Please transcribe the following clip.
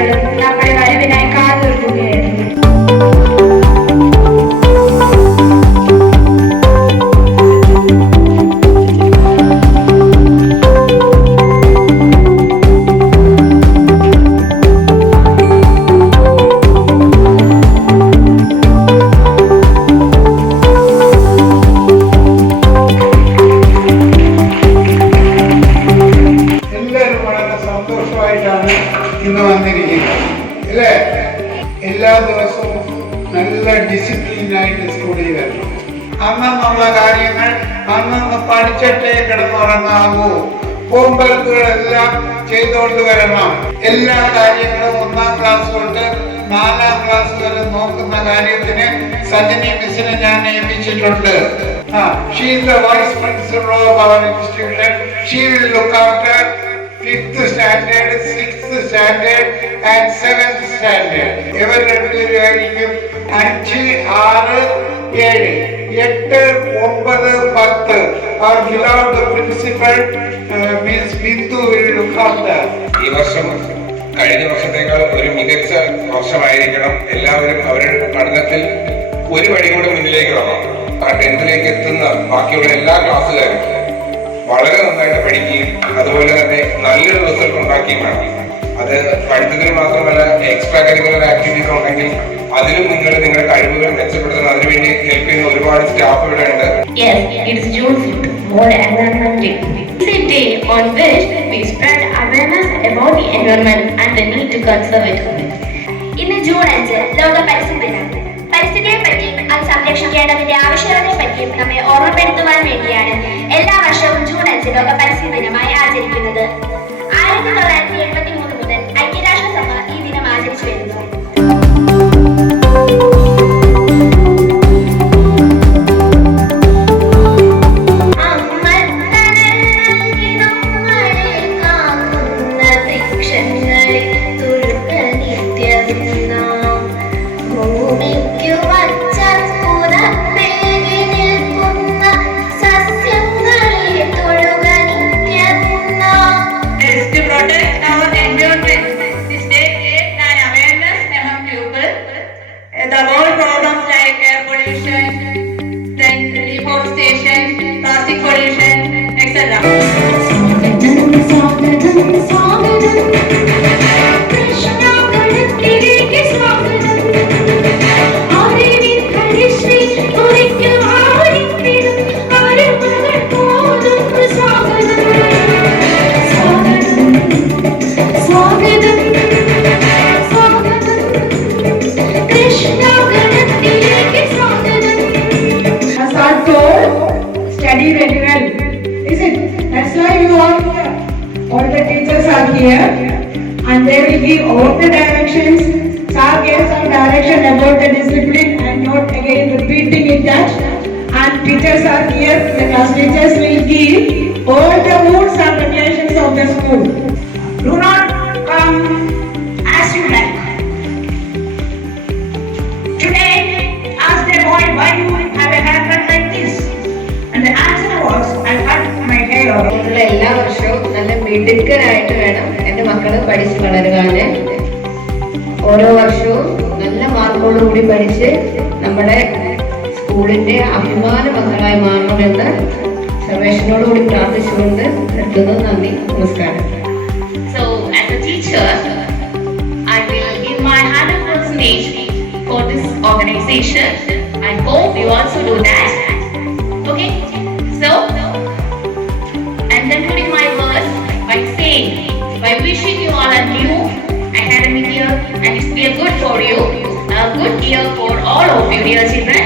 വിദ്യാർത്ഥികളും നമ്മുടെ വരവിനായി കാത്തുനിൽക്കുകയായിരുന്നു. ഇന്ന് വന്നിരിക്കുന്നത് അല്ലേ? എല്ലാ ദിവസവും നല്ല ഡിസിപ്ലിനായിട്ട് സ്കൂളിൽ വരണം. അന്നുള്ള കാര്യങ്ങൾ അന്നന്ന് പഠിച്ചിട്ടേ കിടന്നുറങ്ങാവൂ. ഹോംവർക്കുകളെല്ലാം ചെയ്തുകൊണ്ട് വരണം. എല്ലാ കാര്യങ്ങളും 1-ാം ക്ലാസ് തൊട്ട് 4-ാം ക്ലാസ് വരെ നോക്കുന്ന കാര്യത്തിന് സജനി മിസ്സിനെ ഞാൻ നിയമിച്ചിട്ടുണ്ട്. She is the vice principal of our institution. She will look after 5th standard, 6th standard and 7th standard. ഇവർ രണ്ടുപേരായിരിക്കും 5, 6, 7, 8, 9, 10. Our beloved principal Miss Bindu will look after. ഈ വർഷം കഴിഞ്ഞ വർഷത്തേക്കാൾ ഒരു മികച്ച വർഷമായിരിക്കണം. എല്ലാവരും അവരുടെ പഠനത്തിൽ ഒരു വഴി കൂടെ മുന്നിലേക്ക് വരണം. 10th എത്തുന്ന ബാക്കിയുള്ള എല്ലാ ക്ലാസ്സുകാരും വളരെ നന്നായിട്ട് പഠിക്കുകയും അതുപോലെ തന്നെ നല്ലൊരു റിസൾട്ട് ഉണ്ടാക്കുകയും വേണം. അത് പഠിത്തത്തിന് മാത്രമല്ല, എക്സ്ട്രാ കരിക്കുലർ ആക്ടിവിറ്റീസ് ഉണ്ടെങ്കിൽ അതിലും നിങ്ങൾ നിങ്ങളുടെ കഴിവുകൾ മെച്ചപ്പെടുത്തുന്ന അതിനുവേണ്ടി ഹെൽപ്പ് ചെയ്യുന്ന ഒരുപാട് സ്റ്റാഫ് ഇവിടെ ഉണ്ട്. Yes, it is June 5th, World Environment Day. It's a day on which we spread awareness about the environment and the need to conserve it. ഇന്ന് ജൂൺ 5 ലോക പരിസ്ഥിതി ദിനം. പരിസ്ഥിതിയെ പറ്റിയും അത് സംരക്ഷിക്കേണ്ടതിന്റെ ആവശ്യകതയെ പറ്റിയും നമ്മെ ഓർമ്മപ്പെടുത്തുവാൻ വേണ്ടിയാണ് എല്ലാ വർഷവും ജൂൺ 5 ലോക പരിസ്ഥിതി ദിനമായി ആചരിക്കുന്നത്. 1973 മുതൽ ഐക്യരാഷ്ട്രസഭ ഈ ദിനം ആചരിച്ചു വരുന്നു. The world problems like air pollution, then deforestation, plastic pollution, etc. Study very well, is it? That's why you all here. All the teachers are here, and they will give all the directions. Sir gave some direction about the discipline. I am not again repeating it that. And teachers are here. The class teachers will give all the rules and regulations of the school. Do not come as you like. Today, ask the boy why you have a haircut like this. And the answer was, I cut my hair off. എല്ലാ വർഷവും നല്ല മിടുക്കരായിട്ട് വേണം എൻ്റെ മക്കള് പഠിച്ച് വളരുവാന്. ഓരോ വർഷവും നല്ല മാർക്കോടുകൂടി പഠിച്ച് നമ്മുടെ സ്കൂളിന്റെ അഭിമാന മക്കളായി മാറണമെന്ന് സർവേഷനോടുകൂടി പ്രാർത്ഥിച്ചുകൊണ്ട് നിർത്തുന്നു. നന്ദി, നമസ്കാരം. So, as a teacher, I will give my 100% for this organization. I hope you also do that. Okay? So, I'm concluding my words by saying, by wishing you all a new academic year, and it's be a good for you, a good year for all of you, dear children.